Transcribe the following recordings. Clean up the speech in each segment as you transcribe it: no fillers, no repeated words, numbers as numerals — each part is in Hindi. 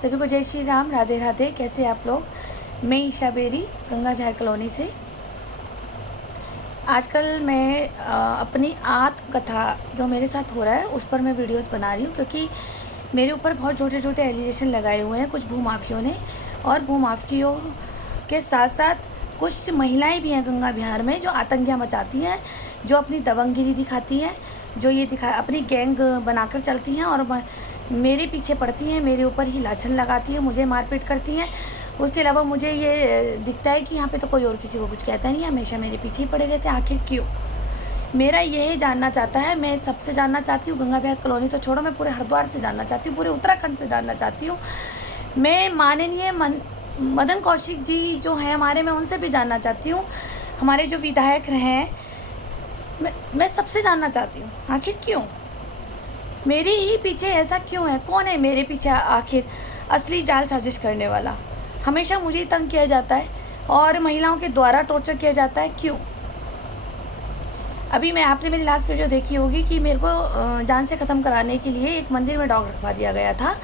सभी को जय श्री राम, राधे राधे। कैसे आप लोग। मैं ईशा बेरी गंगा विहार कॉलोनी से। आजकल मैं अपनी आत्मकथा जो मेरे साथ हो रहा है उस पर मैं वीडियोस बना रही हूँ, क्योंकि मेरे ऊपर बहुत छोटे छोटे एलिगेशन लगाए हुए हैं कुछ भूमाफियों ने। और भूमाफियों के साथ साथ कुछ महिलाएं भी हैं गंगा विहार में जो आतंकियाँ मचाती हैं, जो अपनी दबंगगिरी दिखाती हैं, जो ये अपनी गैंग बनाकर चलती हैं और मेरे पीछे पड़ती हैं, मेरे ऊपर ही लाछन लगाती हैं, मुझे मारपीट करती हैं। उसके अलावा मुझे ये दिखता है कि यहाँ पे तो कोई और किसी को कुछ कहता नहीं है, हमेशा मेरे पीछे ही पड़े रहते हैं। आखिर क्यों? मेरा यही जानना चाहता है। मैं सबसे जानना चाहती हूँ, गंगा विहार कॉलोनी तो छोड़ो, मैं पूरे हरिद्वार से जानना चाहती हूँ, पूरे उत्तराखंड से जानना चाहती हूँ। मैं माननीय मदन कौशिक जी जो हैं हमारे, मैं उनसे भी जानना चाहती हूँ। हमारे जो विधायक हैं, मैं सबसे जानना चाहती हूँ आखिर क्यों मेरे ही पीछे ऐसा क्यों है? कौन है मेरे पीछे आखिर असली जाल साजिश करने वाला? हमेशा मुझे ही तंग किया जाता है और महिलाओं के द्वारा टॉर्चर किया जाता है, क्यों? अभी आपने मेरी लास्ट वीडियो देखी होगी कि मेरे को जान से ख़त्म कराने के लिए एक मंदिर में डॉग रखवा दिया गया था।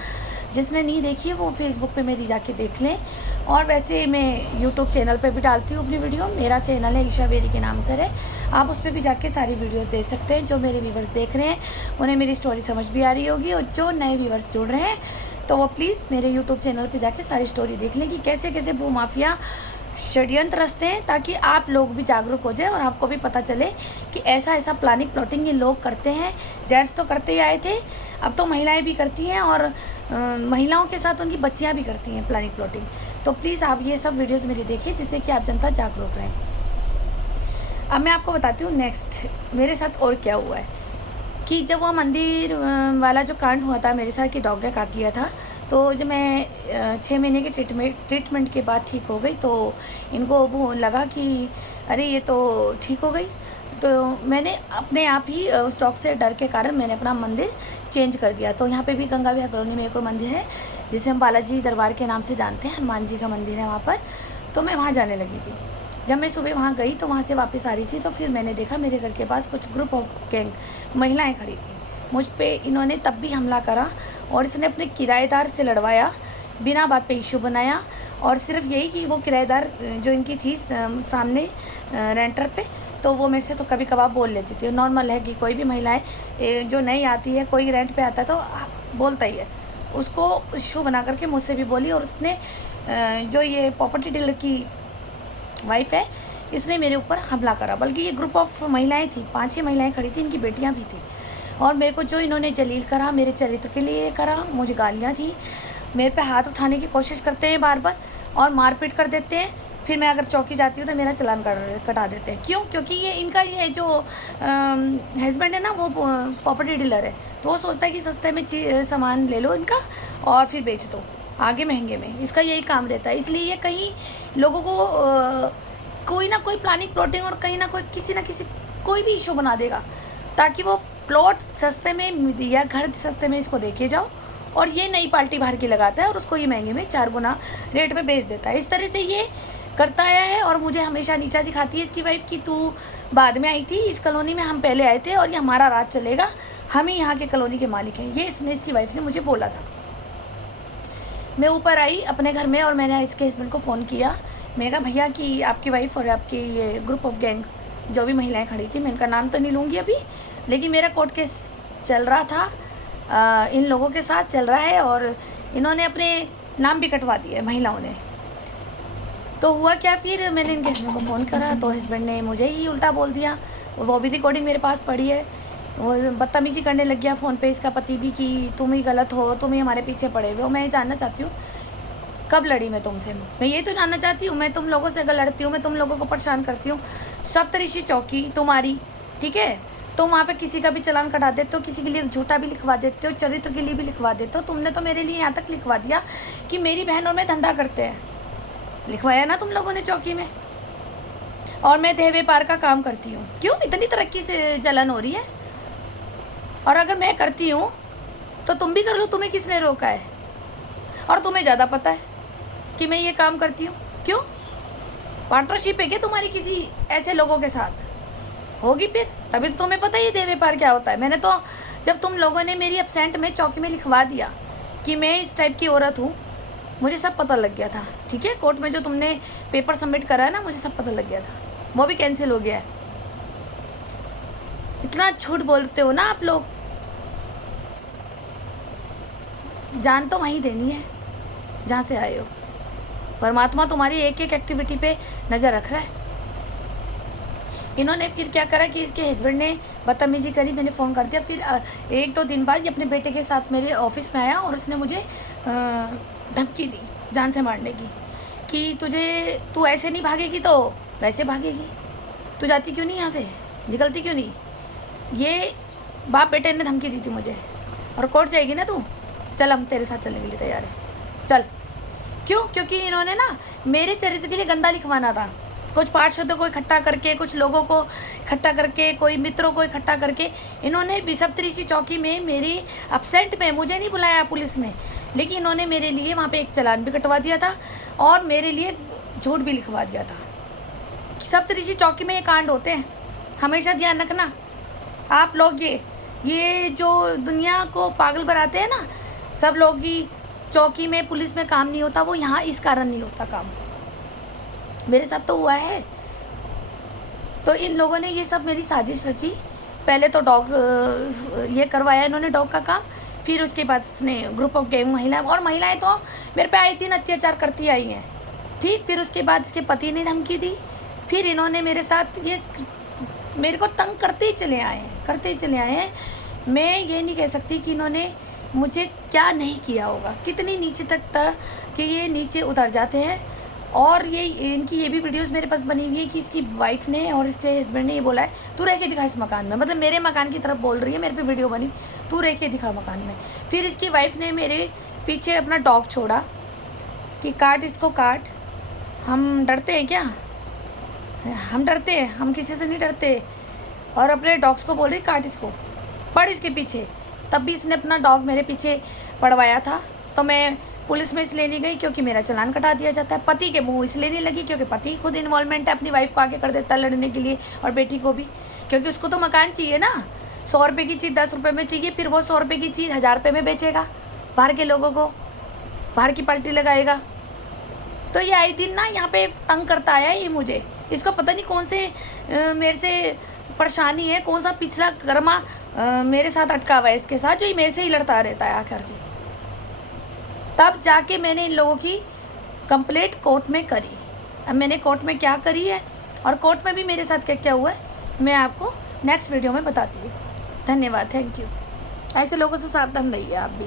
जिसने नहीं देखी है वो फेसबुक पे मेरी जाके देख लें। और वैसे मैं यूट्यूब चैनल पे भी डालती हूँ अपनी वीडियो। मेरा चैनल है ईशा बेरी के नाम से है, आप उस पर भी जाके सारी वीडियोस देख सकते हैं। जो मेरे व्यूवर्स देख रहे हैं उन्हें मेरी स्टोरी समझ भी आ रही होगी, और जो नए व्यूवर्स जुड़ रहे हैं तो वो प्लीज़ मेरे यूट्यूब चैनल पर जाके सारी स्टोरी देख लें कि कैसे कैसे भूमाफिया षड्यंत्र रचते हैं, ताकि आप लोग भी जागरूक हो जाए और आपको भी पता चले कि ऐसा ऐसा प्लानिंग प्लॉटिंग ये लोग करते हैं। जेंट्स तो करते ही आए थे, अब तो महिलाएं भी करती हैं, और महिलाओं के साथ उनकी बच्चियां भी करती हैं प्लानिंग प्लॉटिंग। तो प्लीज़ आप ये सब वीडियोस मेरी देखिए, जिससे कि आप जनता जागरूक रहें। अब मैं आपको बताती हूँ नेक्स्ट मेरे साथ और क्या हुआ है। कि जब वो मंदिर वाला जो कांड हुआ था मेरे साथ, कि डॉग ने काट लिया था, तो जब मैं 6 महीने के ट्रीटमेंट के बाद ठीक हो गई, तो इनको वो लगा कि अरे ये तो ठीक हो गई। तो मैंने अपने आप ही उस डॉग से डर के कारण मैंने अपना मंदिर चेंज कर दिया। तो यहाँ पे भी गंगा विहार कॉलोनी में एक और मंदिर है जिसे हम बालाजी दरबार के नाम से जानते हैं, हनुमान जी का मंदिर है वहाँ पर। तो मैं वहाँ जाने लगी थी। जब मैं सुबह वहाँ गई तो वहाँ से वापस आ रही थी, तो फिर मैंने देखा मेरे घर के पास कुछ ग्रुप ऑफ गैंग महिलाएँ खड़ी थी। मुझ पे इन्होंने तब भी हमला करा, और इसने अपने किराएदार से लड़वाया, बिना बात पे इशू बनाया। और सिर्फ यही कि वो किराएदार जो इनकी थी सामने रेंटर पे, तो वो मेरे से तो कभी कभार बोल लेती थी। नॉर्मल है कि कोई भी महिलाएं जो नई आती है, कोई रेंट पे आता है तो बोलता ही है। उसको इशू बना करके मुझसे भी बोली, और उसने जो ये प्रॉपर्टी डीलर की वाइफ है, इसने मेरे ऊपर हमला करा। बल्कि ये ग्रुप ऑफ महिलाएं थी, 5-6 महिलाएं खड़ी थी, इनकी बेटियां भी थी। और मेरे को जो इन्होंने जलील करा, मेरे चरित्र के लिए करा, मुझे गालियाँ थी, मेरे पे हाथ उठाने की कोशिश करते हैं बार बार, और मारपीट कर देते हैं। फिर मैं अगर चौकी जाती हूँ तो मेरा चालान कटा देते हैं। क्यों? क्योंकि ये इनका ये जो हस्बैंड है ना, वो प्रॉपर्टी डीलर है, तो वो सोचता है कि सस्ते में सामान ले लो इनका और फिर बेच दो आगे महंगे में। इसका यही काम रहता है। इसलिए ये कहीं लोगों को कोई ना कोई प्लानिंग प्लॉटिंग और कहीं ना कोई किसी ना किसी कोई भी इशू बना देगा, ताकि वो प्लॉट सस्ते में या घर सस्ते में इसको देके जाओ, और ये नई पार्टी बाहर की लगाता है और उसको ये महंगे में 4 गुना रेट पे बेच देता है। इस तरह से ये करता आया है, और मुझे हमेशा नीचा दिखाती है इसकी वाइफ कि तू बाद में आई थी इस कॉलोनी में, हम पहले आए थे और ये हमारा राज चलेगा, हम ही यहाँ के कॉलोनी के मालिक हैं। ये इसकी वाइफ ने मुझे बोला था। मैं ऊपर आई अपने घर में और मैंने इसके हस्बैंड को फ़ोन किया। मैंने कहा भैया कि आपकी वाइफ और आपकी ये ग्रुप ऑफ गैंग जो भी महिलाएं खड़ी थी, मैं इनका नाम तो नहीं लूँगी अभी, लेकिन मेरा कोर्ट केस चल रहा था, इन लोगों के साथ चल रहा है, और इन्होंने अपने नाम भी कटवा दिए महिलाओं ने। तो हुआ क्या, फिर मैंने इनके हस्बैंड को फ़ोन करा तो हस्बैंड ने मुझे ही उल्टा बोल दिया। वो भी रिकॉर्डिंग मेरे पास पड़ी है। वो बदतमीजी करने लग गया फ़ोन पे इसका पति भी, कि तुम ही गलत हो, तुम ही हमारे पीछे पड़े हुए हो। मैं जानना चाहती हूँ कब लड़ी मैं तुमसे? मैं ये तो जानना चाहती हूँ। मैं तुम लोगों से अगर लड़ती हूँ, मैं तुम लोगों को परेशान करती हूँ, सप्तऋषि चौकी तुम्हारी, ठीक है, तुम वहाँ पे किसी का भी चालान कटा देते हो, किसी के लिए झूठा भी लिखवा देते हो, चरित्र के लिए भी लिखवा देते हो। तुमने तो मेरे लिए यहाँ तक लिखवा दिया कि मेरी बहन और मैं धंधा करते हैं, लिखवाया ना तुम लोगों ने चौकी में। और मैं देह व्यापार का काम करती हूँ। क्यों इतनी तरक्की से जलन हो रही है? और अगर मैं करती हूँ तो तुम भी कर लो, तुम्हें किसने रोका है? और तुम्हें ज़्यादा पता है कि मैं ये काम करती हूँ। क्यों? पार्टनरशिप है क्या तुम्हारी किसी ऐसे लोगों के साथ? होगी फिर, तभी तो तुम्हें पता ही देह व्यापार क्या होता है। मैंने तो जब तुम लोगों ने मेरी एब्सेंट में चौकी में लिखवा दिया कि मैं इस टाइप की औरत हूँ, मुझे सब पता लग गया था, ठीक है। कोर्ट में जो तुमने पेपर सबमिट करा है ना, मुझे सब पता लग गया था, वो भी कैंसिल हो गया है। इतना झूठ बोलते हो ना आप लोग। जान तो वहीं देनी है जहाँ से आए हो। परमात्मा तुम्हारी एक एक एक्टिविटी पे नज़र रख रहा है। इन्होंने फिर क्या करा कि इसके हस्बैंड ने बदतमीजी करी, मैंने फ़ोन कर दिया। फिर 1-2 दिन बाद ये अपने बेटे के साथ मेरे ऑफिस में आया और उसने मुझे धमकी दी जान से मारने की, कि तू ऐसे नहीं भागेगी तो वैसे भागेगी, तू जाती क्यों नहीं यहाँ से, निकलती क्यों नहीं। ये बाप बेटे ने धमकी दी थी मुझे। और कोर्ट जाएगी ना तू, चल हम तेरे साथ चलने के लिए तैयार है, चल। क्यों? क्योंकि इन्होंने ना मेरे चरित्र के लिए गंदा लिखवाना था। कुछ पार्षदों को इकट्ठा करके, कुछ लोगों को इकट्ठा करके, कोई मित्रों को इकट्ठा करके इन्होंने बिशप चौकी में मेरी एब्सेंट में, मुझे नहीं बुलाया पुलिस में, लेकिन इन्होंने मेरे लिए वहाँ पे एक चालान भी कटवा दिया था और मेरे लिए झूठ भी लिखवा दिया था। सप्तऋषि चौकी में ये कांड होते हैं, हमेशा ध्यान रखना आप लोग। ये जो दुनिया को पागल बनाते हैं ना सब लोग, की चौकी में पुलिस में काम नहीं होता, वो यहाँ इस कारण नहीं होता काम। मेरे साथ तो हुआ है। तो इन लोगों ने ये सब मेरी साजिश रची। पहले तो डॉग ये करवाया इन्होंने, डॉग का काम। फिर उसके बाद उसने ग्रुप ऑफ गैंग महिला, और महिलाएं तो मेरे पे आए दिन अत्याचार करती आई हैं, ठीक। फिर उसके बाद इसके पति ने धमकी दी। फिर इन्होंने मेरे साथ ये मेरे को तंग करते ही चले आए हैं। मैं ये नहीं कह सकती कि इन्होंने मुझे क्या नहीं किया होगा, कितनी नीचे तक कि ये नीचे उतर जाते हैं। और ये इनकी ये भी वीडियोस मेरे पास बनी हुई है कि इसकी वाइफ ने और इसके हस्बैंड ने ये बोला है तू रह के दिखा इस मकान में, मतलब मेरे मकान की तरफ बोल रही है, मेरे पे वीडियो बनी, तू रह के दिखा मकान में। फिर इसकी वाइफ ने मेरे पीछे अपना डॉग छोड़ा कि काट इसको काट। हम डरते हैं क्या? हम डरते हैं? हम किसी से नहीं डरते। और अपने डॉग्स को बोल रही काट इसको, पड़ इसके पीछे। तब भी इसने अपना डॉग मेरे पीछे पड़वाया था। तो मैं पुलिस में इसलिए नहीं गई क्योंकि मेरा चालान कटा दिया जाता है। पति के मुंह इसलिए नहीं लगी क्योंकि पति खुद इन्वॉल्वमेंट है, अपनी वाइफ को आगे कर देता है लड़ने के लिए, और बेटी को भी, क्योंकि उसको तो मकान चाहिए ना। 100 रुपये की चीज़ 10 रुपये में चाहिए, फिर वो 100 रुपये की चीज़ 1000 रुपये में बेचेगा, बाहर के लोगों को, बाहर की पार्टी लगाएगा। तो ये आए दिन ना यहाँ पे तंग करता आया ये मुझे। इसको पता नहीं कौन से मेरे से परेशानी है, कौन सा पिछला कर्मा मेरे साथ अटका हुआ है इसके साथ, जो ये मेरे से ही लड़ता रहता है आखिर की। तब जाके मैंने इन लोगों की कंप्लेंट कोर्ट में करी। अब मैंने कोर्ट में क्या करी है और कोर्ट में भी मेरे साथ क्या क्या हुआ है, मैं आपको नेक्स्ट वीडियो में बताती हूँ। धन्यवाद, थैंक यू। ऐसे लोगों से सावधान रहिए आप भी।